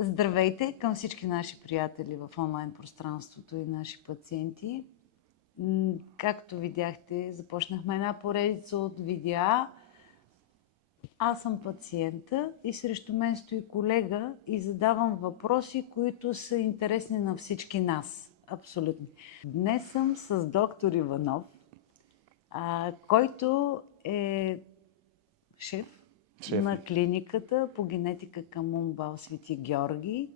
Здравейте към всички наши приятели в онлайн пространството и наши пациенти. Както видяхте, започнахме една поредица от видеа. Аз съм пациента и срещу мен стои колега и задавам въпроси, които са интересни на всички нас. Абсолютно. Днес съм с доктор Иванов, който е шеф на клиниката по генетика към УМБАЛ Свети Георги.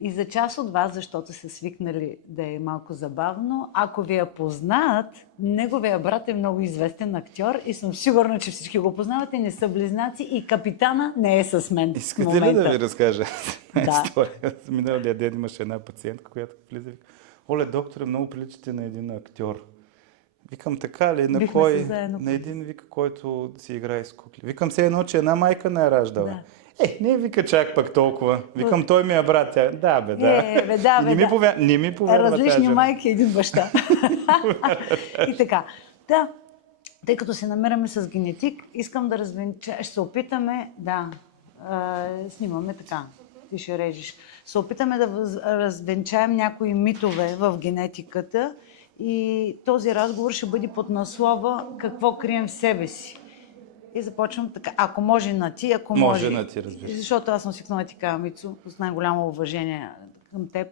И за част от вас, защото са свикнали да е малко забавно, ако ви я познаят, неговия брат е много известен актьор и съм сигурна, че всички го познавате, не са близнаци и капитана не е с мен. Искате ли да ви разкажа Да. история? Миналия ден имаше една пациентка, която влиза и вика: оле, докторе, много приличате на един актьор. Викам, така ли? На Бихме кой? се заедно. На един, вика, който си играе с кукли. Викам, все едно, че една майка не е раждала. Да. Не вика чак пък толкова. Викам, той ми е брат. Тя, да, бе, да. Не ми повярва Различни тази майки, един баща. И така. Да, тъй като се намираме с генетик, искам да ще се опитаме, снимаме така, ти ще режеш. Се опитаме да развенчаем някои митове в генетиката и този разговор ще бъде под наслова "Какво крием в себе си". И започвам така, ако може на ти, ако може... Може на ти, разбира се. Защото аз съм свикнала ти кажа, Мицо, с най-голямо уважение към теб.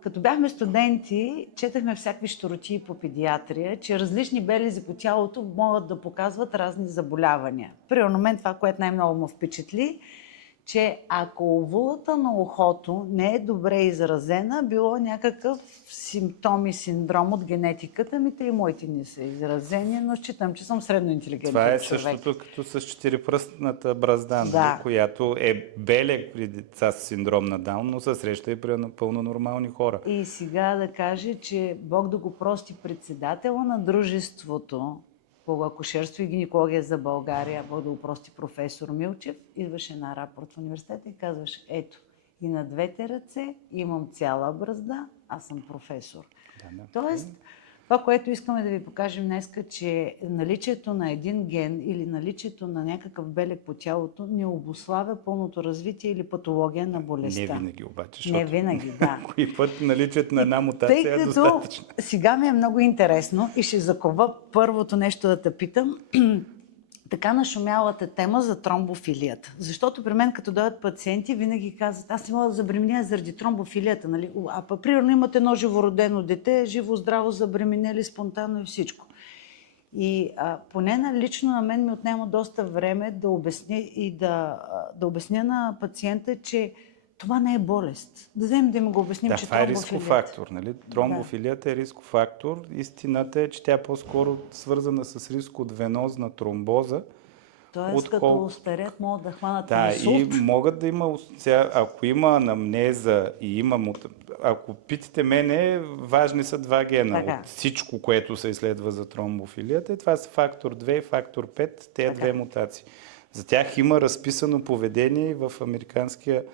Като бяхме студенти, четахме всякакви щуротии по педиатрия, че различни белези по тялото могат да показват разни заболявания. Примерно мен това, което най-много му впечатли, че ако овулата на ухото не е добре изразена, било някакъв симптом и синдром от генетиката ми, и моите не са изразени, но считам, че съм средно интелигентен Това е човек. същото като с четирипръстната бразда, Да. която е белег при деца с синдром на Даун, но се среща и при напълно нормални хора. И сега да кажа, че Бог да го прости, председателя на дружеството по акушерство и гинекология за България, Бог да го прости, професор Милчев, идваше на рапорт в университета и казваше: ето, и на двете ръце имам цяла бразда, аз съм професор. Да. Тоест, това, което искаме да ви покажем днес, че наличието на един ген или наличието на някакъв белег по тялото не обуславя пълното развитие или патология на болестта. Не винаги обаче, Не винаги, да. кои път наличието на една мутация е достатъчно. Сега ми е много интересно и ще закова първото нещо да те питам. Така нашумялата тема за тромбофилията. Защото при мен, като дойдат пациенти, винаги казват: аз не мога да забременя заради тромбофилията. Нали? Примерно имате едно живородено дете, живо-здраво забременели спонтанно и всичко. И поне лично на мен ми отнема доста време да обясня и да обясня на пациента, че това не е болест. Да вземем да им го обясним, че това е рисков фактор. Нали? Тромбофилията е рисков фактор. Истината е, че тя е по-скоро свързана с риск от венозна тромбоза. Тоест, като остарят, могат да хванат инсулт. И могат да има, ако има анамнеза и има... Ако питате мене, важни са два гена от всичко, което се изследва за тромбофилията. Това са фактор 2 и фактор 5, тези две мутации. За тях има разписано поведение и в Американския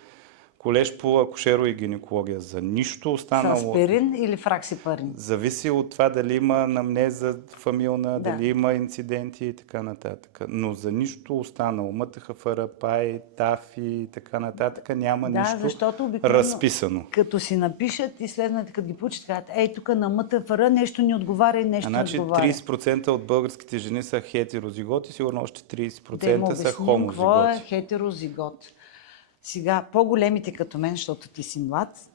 колеж по акушеро и гинекология. За нищо останало... С аспирин или фраксипарин? Зависи от това дали има анамнеза фамилна, дали има инциденти и така нататък. Но за нищо останало, МТХФР, ПАЙ, ТАФИ и така нататък няма нищо разписано. Като си напишат и следвате, като ги получат, казват: тук на МТФР нещо ни отговаря и нещо не отговаря. 30% от българските жени са хетерозиготи, сигурно още 30% са хомозиготи. Какво е хетерозигот? Сега, по-големите като мен, защото ти си млад,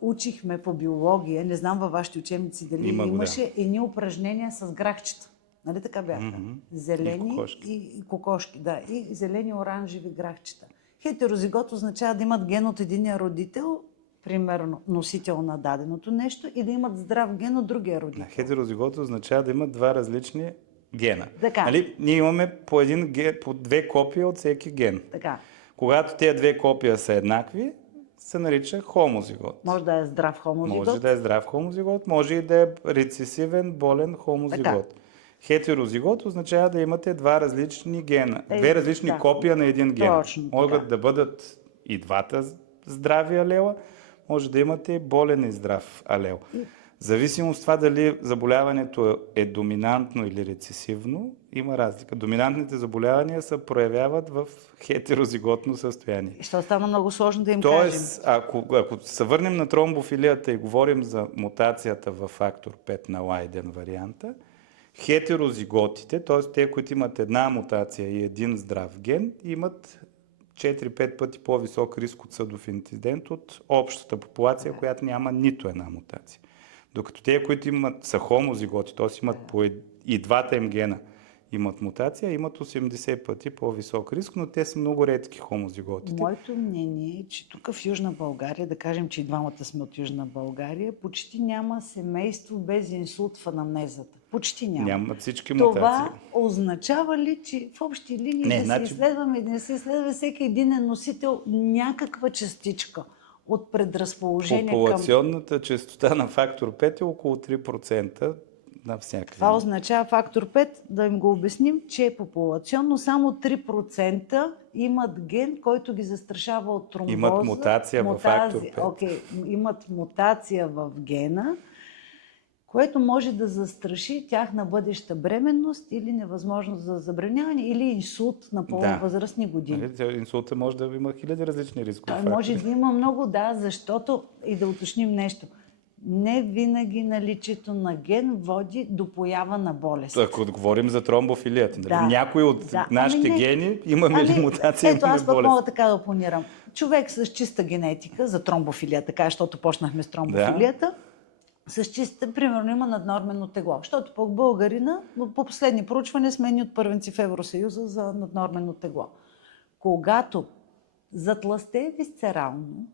учихме по биология, не знам във вашите учебници дали имаше едни упражнения с грахчета. Нали така бяха? Зелени и кокошки. Да, и зелени оранжеви грахчета. Хетерозигот означава да имат ген от единия родител, примерно носител на даденото нещо, и да имат здрав ген от другия родител. Хетерозигот означава да имат два различни гена. Така. Нали? Ние имаме по две копия от всеки ген. Така. Когато тези две копия са еднакви, се нарича хомозигот. Може да е здрав хомозигот. Може да е здрав хомозигот, може и да е рецесивен, болен хомозигот. Хетерозигот означава да имате два различни гена, две различни копия на един ген. Могат да бъдат и двата здрави алела, може да имате болен и здрав алел. Зависимо от това дали заболяването е доминантно или рецесивно, има разлика. Доминантните заболявания се проявяват в хетерозиготно състояние. Що стана много сложно да им кажем? Тоест, ако се върнем на тромбофилията и говорим за мутацията във фактор 5 на Лайден варианта, хетерозиготите, т.е. те, които имат една мутация и един здрав ген, имат 4-5 пъти по-висок риск от съдов инцидент от общата популация, която няма нито една мутация. Докато те, които са хомозиготи, т.е. имат и двата им гена имат мутация, имат 80 пъти по-висок риск, но те са много редки хомозиготите. Моето мнение е, че тук в Южна България, да кажем, че и двамата сме от Южна България, почти няма семейство без инсулт в анамнезата. Почти няма. Нямат всички мутации. Това означава ли, че в общи линии се изследваме и да не се изследва, всеки един е носител някаква частичка от предразположение към... Популационната честота на фактор 5 е около 3% навсякъде. Това означава фактор 5, да им го обясним, че е популационно само 3% имат ген, който ги застрашава от тромбоза. Имат мутация във фактор 5. Окей, имат мутация в гена, което може да застраши тяхна бъдеща бременност или невъзможност за забременяване, или инсулт на по-възрастни години. Инсулта може да има хиляди различни рискови фактори. Може да има много, да, защото, и да уточним нещо, не винаги наличието на ген води до поява на болест. Ако говорим за тромбофилията, да. Някой от нашите гени имаме ли мутация? Ето, аз пък мога така да опонирам. Човек с чиста генетика за тромбофилия, така, защото почнахме с тромбофилията, с чиста, примерно има наднормено тегло. Защото пък българина, по последни проучвания сме ни от първенци в Евросъюза за наднормено тегло. Когато затласте висцерално,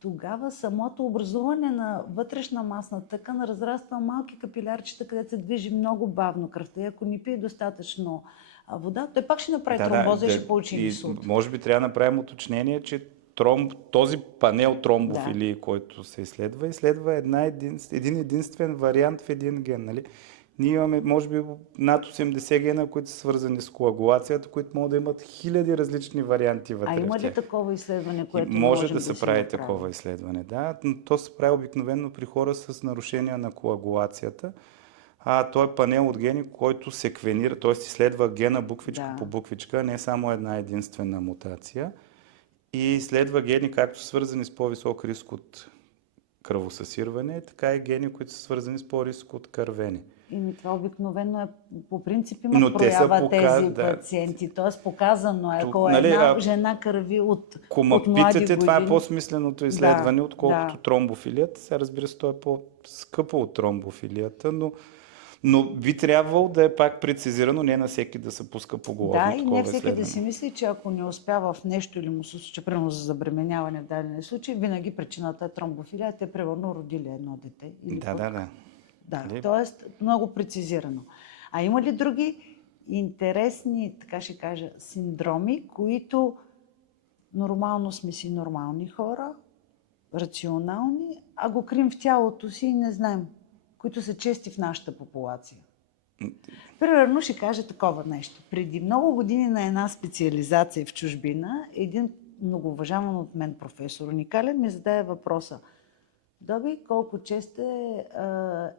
тогава самото образуване на вътрешна масна тъкан разраства малки капилярчета, където се движи много бавно кръвта. И ако не пие достатъчно вода, той пак ще направи тромбоза и ще получи инсулт. Може би трябва да направим уточнение, че този панел тромбофилии, който се изследва един единствен вариант в един ген. Нали? Ние имаме, може би, над 80 гена, които са свързани с коагулацията, които могат да имат хиляди различни варианти вътре. А има ли такова изследване, което може да се прави такова изследване? Да, но то се прави обикновено при хора с нарушения на коагулацията. Той е панел от гени, който секвенира, т.е. изследва гена буквичка по буквичка, не само една единствена мутация. И изследва гени, както са свързани с по-висок риск от кръвосъсирване, така и гени, които са свързани с по-риск от кървене. И това обикновено е, по принцип имат проява тези пациенти. Тоест показано е, ако една жена кърви от млади години. Това е по-смисленото изследване, отколкото тромбофилията. Сега разбира се, то е по-скъпо от тромбофилията, но би трябвало да е пак прецизирано, не на всеки да се пуска по головно. Да, и не всеки да си мисли, че ако не успява в нещо или му се случи, примерно за забременяване в даден случай, винаги причината е тромбофилия. Те примерно родили едно дете. Или да, т.е. много прецизирано. А има ли други интересни, така ще кажа, синдроми, които нормално сме си нормални хора, рационални, а го крим в тялото си и не знаем, които са чести в нашата популация? Примерно ще кажа такова нещо. Преди много години на една специализация в чужбина, един многоуважаван от мен професор уникален ми зададе въпроса: Доби, колко често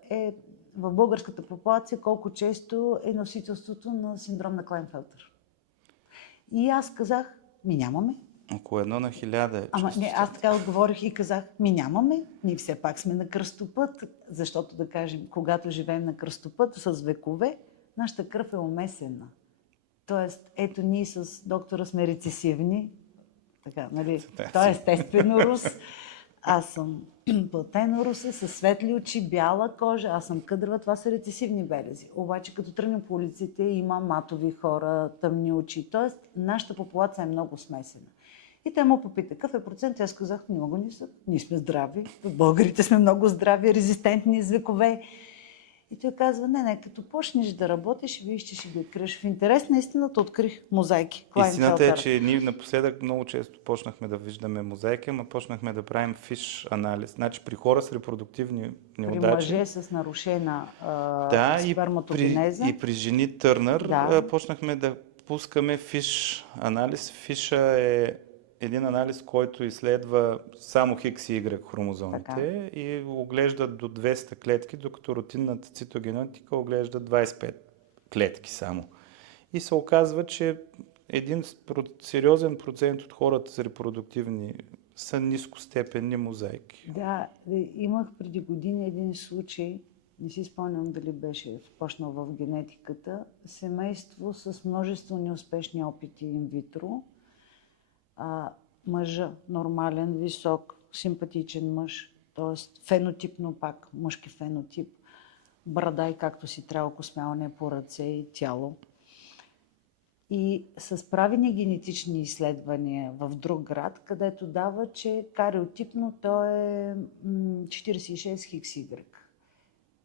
е в българската популация, колко често е носителството на синдром на Клайнфелтер? И аз казах, нямаме. Около 1 на 1000 е. Аз така отговорих и казах, нямаме. Ние все пак сме на кръстопът, защото да кажем, когато живеем на кръстопът с векове, нашата кръв е умесена. Тоест, ето ние с доктора сме рецесивни. Така, нали? Той е естествено рус. Аз съм платено русе, със светли очи, бяла кожа, аз съм къдрава, това са рецесивни белези. Обаче като тръгнем по улиците, има матови хора, тъмни очи. Тоест, нашата популация е много смесена. И те му попита, какъв е процент? Аз казах, много нисък, ние сме здрави, българите сме много здрави, резистентни с векове. И той казва, не, като почнеш да работиш, виж, че ще ги откриеш. В интерес на истината открих мозайки. Истината е, че ние напоследък много често почнахме да виждаме мозайки, ама почнахме да правим фиш анализ. Значи при хора с репродуктивни неудачи. При мъже с нарушена сперматогенеза. И при жени Търнър почнахме да пускаме фиш анализ. Фиша е един анализ, който изследва само Хикс и Y хромозомите Така. и оглеждат до 200 клетки, докато рутинната цитогенетика оглежда 25 клетки само. И се оказва, че един сериозен процент от хората с репродуктивни са нискостепенни мозайки. Да, имах преди години един случай, не си спомням дали беше почнал в генетиката, семейство с множество неуспешни опити инвитро, мъжа нормален, висок, симпатичен мъж, т.е. фенотипно пак, мъжки фенотип, брада и както си трябва, космяване по ръце и тяло. И с правени генетични изследвания в друг град, където дава, че кариотипно то е 46 XY.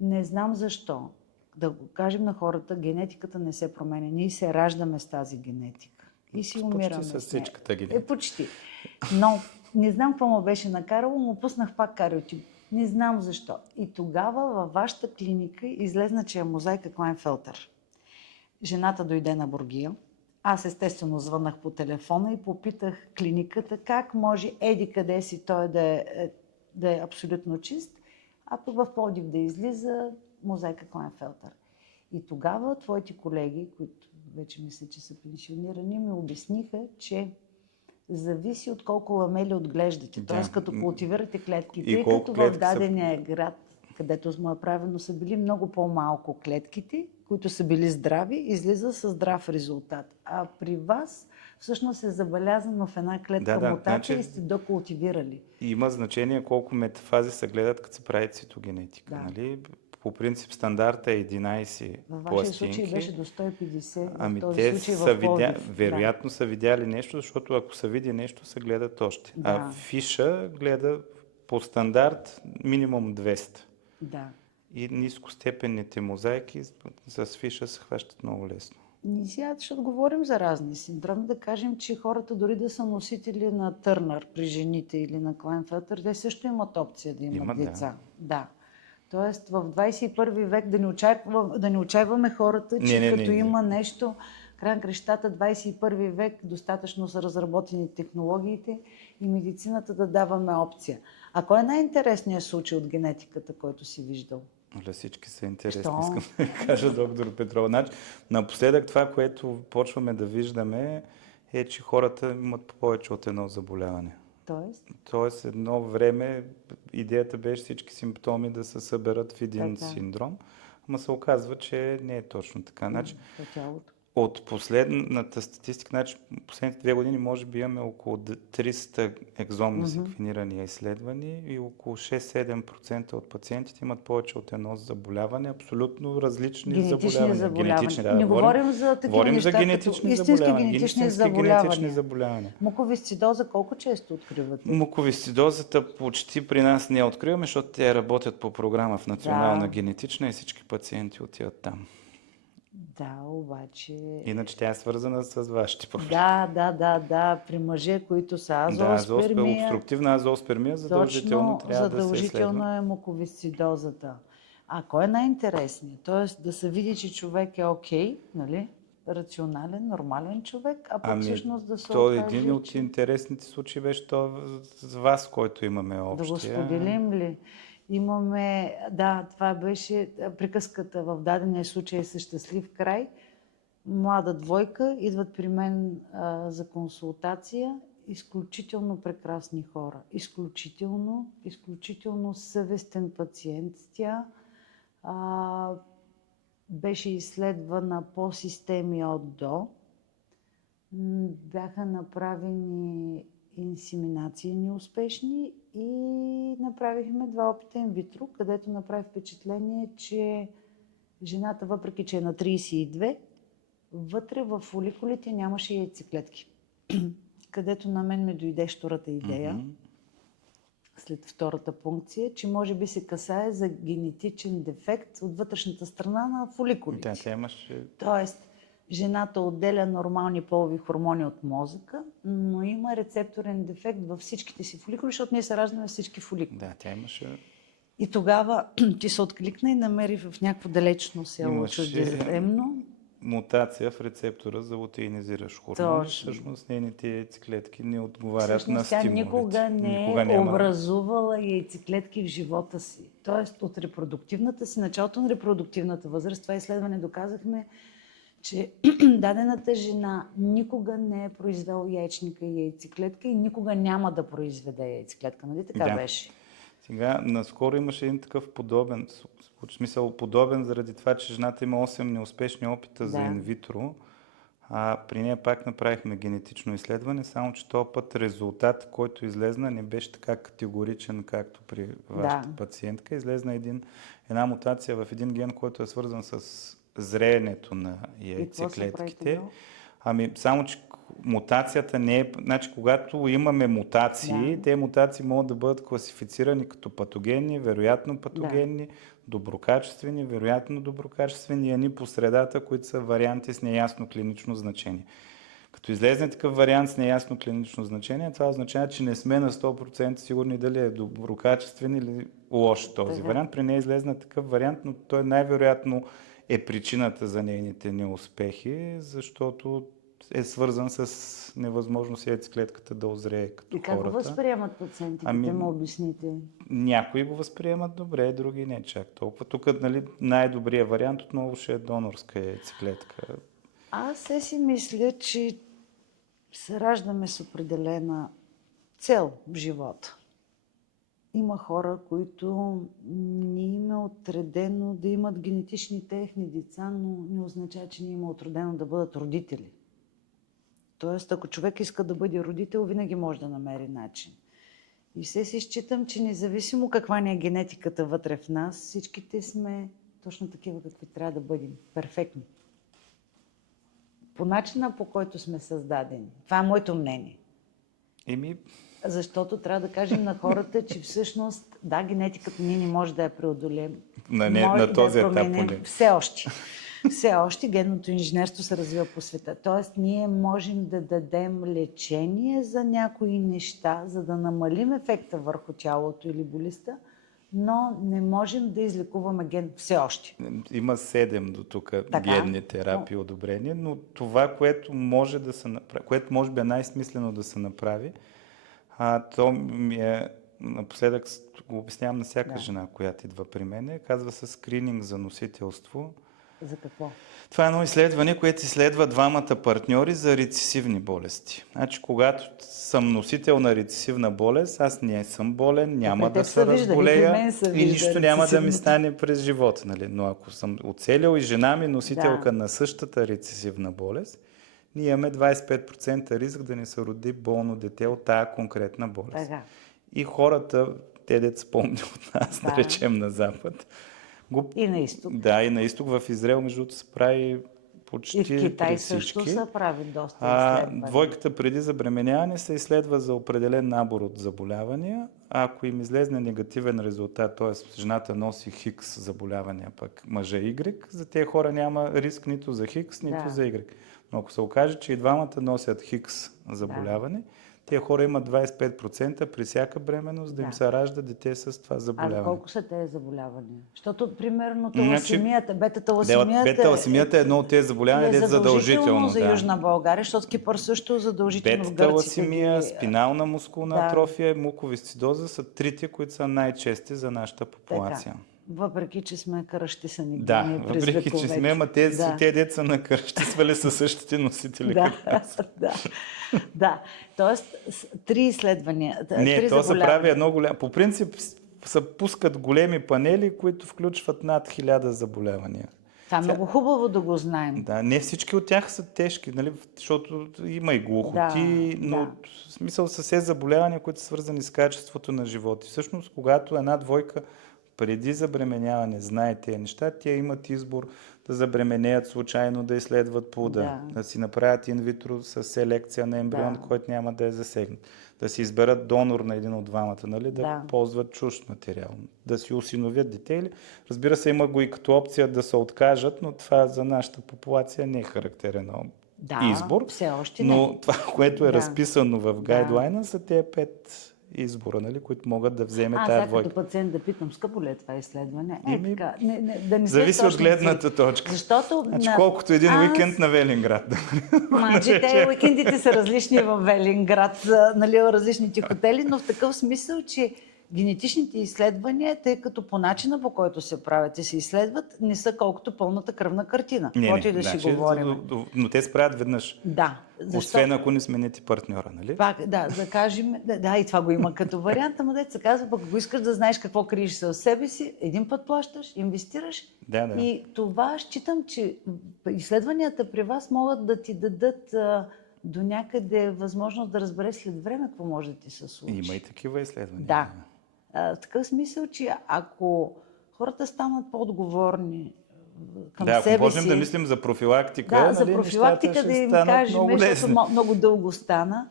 Не знам защо. Да го кажем на хората, генетиката не се променя. Ние се раждаме с тази генетика. И си умираме Почти с с нея. всичката генетика. Почти. Но не знам какво му беше накарало, му пуснах пак кариотип. Не знам защо. И тогава във вашата клиника излезна, че е мозайка Клайнфелтер. Жената дойде на Бургия. Аз естествено звънах по телефона и попитах клиниката как може еди къде си той да е абсолютно чист, а пък в Пловдив да излиза мозайка Клайнфелтер. И тогава твоите колеги, които вече мисля, че са пенсионирани, ми обясниха, че зависи от колко ламели отглеждате. Да. Тоест като култивирате клетките, И и колко като в клетки дадения град, където му е правено, са били много по-малко клетките, които са били здрави, излиза със здрав резултат. А при вас всъщност е забелязано в една клетка мутация и сте докултивирали. Има значение колко метафази се гледат, като се прави цитогенетика. Да. Нали? По принцип стандарта е 11 Във вашия пластинки. случай беше до 150. Ами в този те случай са в Пловдив. вероятно са видяли нещо, защото ако са види нещо, се гледат още. Да. А фиша гледа по стандарт минимум 200. Да. И нискостепенните мозайки с фиша се хващат много лесно. Ние сега ще говорим за разни синдроми, да кажем, че хората дори да са носители на Търнър при жените или на Клайнфелтер, те също имат опция да имат деца. Да. Тоест в 21 век да не очакваме хората, че като има нещо, край на крещата, 21 век достатъчно са разработени технологиите и медицината да даваме опция. А кой е най-интересният случай от генетиката, който си виждал? Всички са интересни, искам да кажа, доктор Петрова. Значи, напоследък това, което почваме да виждаме, е, че хората имат повече от едно заболяване. Тоест едно време идеята беше всички симптоми да се съберат в един синдром, ама се оказва, че не е точно така. Значи, от последната статистика, значи последните 2 години може би имаме около 300 екзомни секвенирани изследвания и около 6-7% от пациентите имат повече от едно заболяване, абсолютно различни заболявания. Генетични, да. Не говорим за такива неща, за генетични генетични заболявания. Муковисцидоза колко често откривате? Муковисцидозата почти при нас не я откриваме, защото те работят по програма в национална генетична и всички пациенти отиват там. Да, обаче... Иначе тя е свързана с вашите проблеми. Да. При мъже, които са азооспермия... Обструктивна азооспермия задължително трябва да се изследва. Задължително е муковисцидозата. А кой е най-интересният? Тоест да се види, че човек е окей, нали? Рационален, нормален човек, а пък всъщност да се окаже, един от интересните случаи беше това с вас, който имаме общия. Да го споделим ли? Имаме, това беше приказката в дадения случай с щастлив край. Млада двойка идват при мен за консултация. Изключително прекрасни хора. Изключително съвестен пациент. Тя беше изследвана по системи от до. Бяха направени инсеминации неуспешни и направихме 2 опита инвитро, където направи впечатление, че жената, въпреки че е на 32, вътре в фоликулите нямаше яйцеклетки. Където на мен ми дойде щурата идея, след втората пункция, че може би се касае за генетичен дефект от вътрешната страна на фоликулите. Да, тя имаше... Тоест, жената отделя нормални полови хормони от мозъка, но има рецепторен дефект във всичките си фоликули, защото ние се раждаме всички фоликули. Да, тя имаше... И тогава ти се откликна и намери в някакво далечно село чуждоземно. мутация в рецептора за лутеинизиращ хормон. Точно. Всъщност нейните яйцеклетки не отговарят на Всъщност тя стимулите. никога не е няма. образувала яйцеклетки в живота си. Тоест от репродуктивната си, началото на репродуктивната възраст, това изследване доказахме, че дадената жена никога не е произвела яйчника и яйцеклетка и никога няма да произведе яйцеклетка. Нали така беше? Сега, наскоро имаше един такъв подобен, в смисъл подобен заради това, че жената има 8 неуспешни опита за инвитро. При нея пак направихме генетично изследване, само че този път резултат, който излезна, не беше така категоричен, както при вашата пациентка. Излезна една мутация в един ген, който е свързан с зреенето на яйцеклетките. Само че мутацията не е... Значи, когато имаме мутации, те мутации могат да бъдат класифицирани като патогенни, вероятно патогенни, доброкачествени, вероятно доброкачествени и едни по средата, които са варианти с неясно клинично значение. Като излезне такъв вариант с неясно клинично значение, това означава, че не сме на 100% сигурни дали е доброкачествен или лош този вариант. При нея излезна такъв вариант, но той най-вероятно е причината за нейните неуспехи, защото е свързан с невъзможност яйцеклетката да озрее като хората. И как го възприемат пациентите? Ме обясните. Някои го възприемат добре, други не чак толкова. Тук най-добрият вариант отново ще е донорска яйцеклетка. Аз си мисля, че се раждаме с определена цел в живота. Има хора, които не им е отредено да имат генетични техни деца, но не означава, че не им е отредено да бъдат родители. Тоест, ако човек иска да бъде родител, винаги може да намери начин. И си считам, че независимо каква ни е генетиката вътре в нас, всичките сме точно такива, какви трябва да бъдем. Перфектни. По начина, по който сме създадени. Това е моето мнение. Защото трябва да кажем на хората, че всъщност, генетиката ние не може да я преодолеем. На този етап поне. Все още генното инженерство се развива по света. Тоест, ние можем да дадем лечение за някои неща, за да намалим ефекта върху тялото или болестта, но не можем да излекуваме ген все още. Има 7 до тук генни терапии одобрени, но това, което може да се направи, което може би е най-смислено да се направи, то ми е, напоследък го обяснявам на всяка жена, която идва при мен, казва се скрининг за носителство. За какво? Това е едно изследване, което изследва двамата партньори за рецесивни болести. Значи, когато съм носител на рецесивна болест, аз не съм болен, няма да се разболея и нищо няма да ми стане през живота. Нали? Но ако съм оцелил и жена ми носителка на същата рецесивна болест, ние имаме 25% риск да ни се роди болно дете от тая конкретна болест. И хората, те деца помни от нас, да речем на Запад, и на изток. Да, и на изток. В Израел, между другото, се прави почти и в Китай също се прави доста изследвания. Двойката преди забременяване се изследва за определен набор от заболявания. Ако им излезне негативен резултат, т.е. жената носи Хикс заболявания, пък мъжа Y, за тези хора няма риск нито за Хикс, нито за Y. Но ако се окаже, че и двамата носят Хикс заболяване, тези хора имат 25% при всяка бременност да им се ражда дете с това заболяване. Колко са тези заболявания? Защото, примерно, таласемията, бета-таласемията е едно от тези заболявания, дето задължително за Южна България, защото Кипър също задължително в Гърция. Бета-таласемия, спинална мускулна атрофия и муковисцидоза са трите, които са най-чести за нашата популация. Въпреки, че сме кръщисани. Въпреки, че сме, ама тези деца на кръщисвали са същите носители. Тоест, 3 изследвания. То се прави едно голямо. По принцип се пускат големи панели, които включват над 1000 заболявания. Това е много хубаво да го знаем. Да, не всички от тях са тежки, нали? Защото има и глухоти, но в смисъл са все заболявания, които са свързани с качеството на живота. Всъщност, когато една двойка преди забременяване знае тези неща, те имат избор да забременеят случайно, да изследват плода, да си направят инвитро с селекция на ембрион, който няма да е засегнат, да си изберат донор на един от двамата, нали, да ползват чужд материал, да си осиновят дете. Разбира се, има го и като опция да се откажат, но това за нашата популация не е характерен избор. Все още но това, което е разписано в гайдлайна, са тези 5 избора, нали, които могат да вземе Аз тази сега двойка. като пациент да питам, скъпо ли е това изследване? Така, да не сте Зависи от точно гледната цифри. точка. Защото Значи колкото един уикенд на Велинград. Значи те уикендите са различни в Велинград, нали, различните хотели, но в такъв смисъл, че генетичните изследвания, тъй като по начина, по който се правят и се изследват, не са колкото пълната кръвна картина. Каквото и да си говорим. Но те се правят веднъж. Да. Освен ако не смените партньора, нали? Пак, да кажем, да, и това го има като вариант, ама дето се казва, пък ако искаш да знаеш какво криеш в себе си, един път плащаш, инвестираш. Да. И това считам, че изследванията при вас могат да ти дадат до някъде възможност да разбереш след време какво може да ти се случи. Има и такива изследвания. Да. В такъв смисъл, че ако хората станат по-отговорни към себе си... ако можем да мислим за профилактика, за профилактика да им кажем, защото много дълго стана.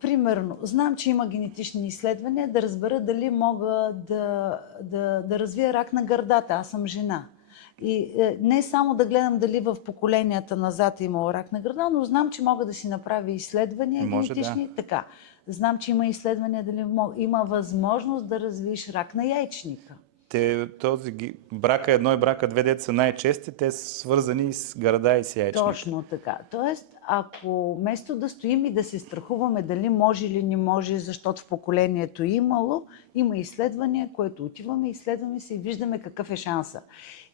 Примерно, знам, че има генетични изследвания, да разбера дали мога да развия рак на гърдата. Аз съм жена. И не само да гледам дали в поколенията назад е имало рак на гърда, но знам, че мога да си направя изследвания генетични. Така. Знам, че има изследвания дали има възможност да развиеш рак на яйчника. Този брака едно и брака две деца са най-чести, те са свързани с гърда и с яйчника. Точно така. Тоест, ако вместо да стоим и да се страхуваме дали може или не може, защото в поколението имало, има изследвания, което отиваме, изследваме се и виждаме какъв е шанса.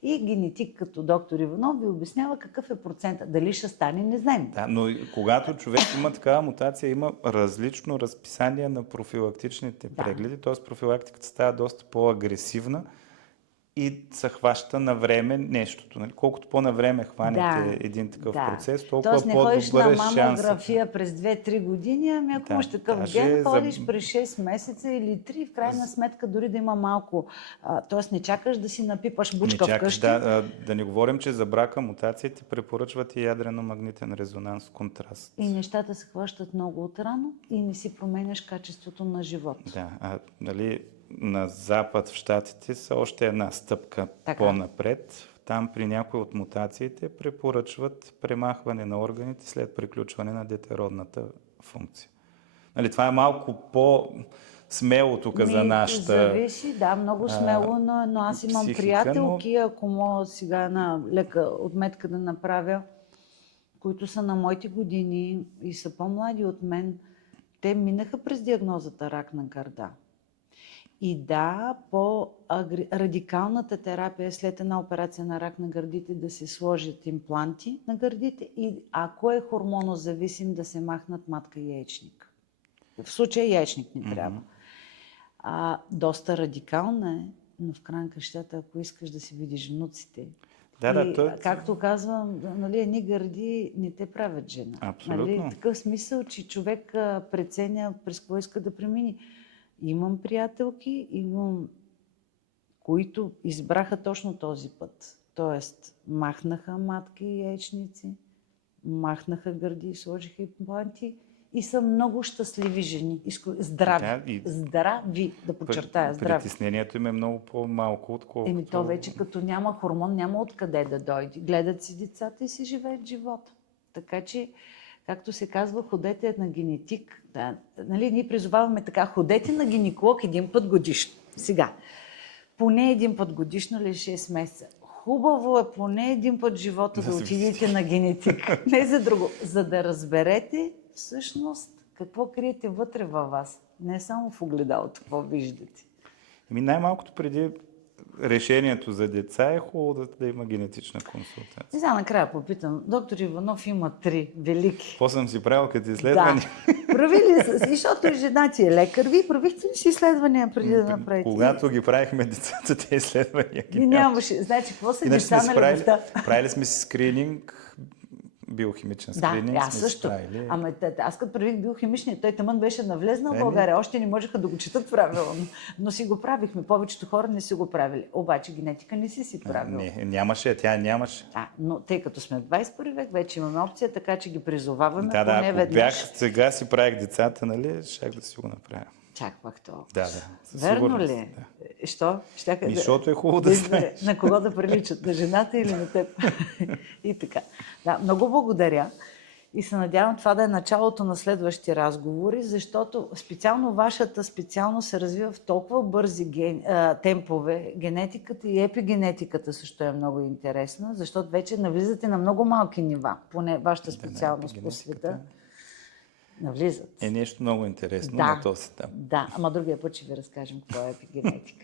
И генетик като доктор Иванов ви обяснява какъв е процента. Дали ще стане, не знаем. Да, но когато човек има такава мутация, има различно разписание на профилактичните прегледи, т.е. профилактиката става доста по-агресивна и се хваща на време нещото. Нали? Колкото по-навреме хванете един такъв процес, толкова по-добър е шансът. Тоест не ходиш на мамография през 2-3 години, ами ако имаш такъв ген, ходиш през 6 месеца или 3, в крайна сметка дори да има малко. Тоест не чакаш да си напипаш бучка вкъщи. Да не говорим, че за брака мутациите препоръчват и ядрено-магнитен резонанс контраст. И нещата се хващат много отрано и не си променяш качеството на живот. Да, нали, на запад в Щатите са още една стъпка по-напред. Там при някои от мутациите препоръчват премахване на органите след приключване на детородната функция. Нали, това е малко по-смело тук за нашата зависи, много смело, но аз имам приятелки, ако мога сега една лека отметка да направя, които са на моите години и са по-млади от мен, те минаха през диагнозата рак на гърда. И да, по-радикалната терапия е след една операция на рак на гърдите да се сложат импланти на гърдите и ако е хормонозависим да се махнат матка и яйчник. В случая яйчник не трябва. Доста радикална е, но в крайна кращата, ако искаш да си видиш внуците, както казвам, нали, едни гърди не те правят жена. Абсолютно. Нали, такъв смисъл, че човек преценя през какво иска да премини. Имам приятелки, които избраха точно този път. Тоест, махнаха матки и яйчници, махнаха гърди, сложиха импланти и са много щастливи жени. Здрави. Здрави, да подчертая, здрави. Притеснението им е много по-малко, отколкото... То вече като няма хормон, няма откъде да дойде. Гледат си децата и си живеят живота. Така че, както се казва, ходете на генетик. Нали, ние призоваваме така, ходете на гинеколог един път годишно. Сега, поне един път годишно или 6 месеца. Хубаво е поне един път в живота да отидете на генетик. Не за друго. За да разберете всъщност какво криете вътре във вас. Не само в огледалото, какво виждате. Най-малкото преди решението за деца е хубаво да има генетична консултация. Сега накрая попитам. Доктор Иванов има 3 велики. Какво съм си правил като изследвания? Да. Правили са, защото и жена ти е лекар. Вие правихте ли си изследвания преди да направите? Когато ги правихме децата, те изследвания ги нямаше. Значи, какво са деца на любовта? Правили сме си скрининг, биохимичен скрининг. Да, аз също. Ама аз като правих биохимичния, той тъмън беше навлезнал в България. Още не можеха да го четат правилно. Но си го правихме. Повечето хора не си го правили. Обаче генетика не си правил. Не, нямаше, тя нямаше. Но тъй като сме в 21 век, вече имаме опция, така че ги призоваваме поне веднъж. Сега си правих децата, нали, щях да си го направя. Чак пак това. Да. Верно ли? Да. Що? Защото е хубаво да знаеш. На кого да приличат? На жената или на теб? И така. Да, много благодаря. И се надявам това да е началото на следващи разговори, защото специално вашата специалност се развива в толкова бързи темпове. Генетиката и епигенетиката също е много интересна, защото вече навлизате на много малки нива, поне вашата специалност по света. Навлизат. Е нещо много интересно Да, на този етап. да, ама другия път ще ви разкажем какво е епигенетика.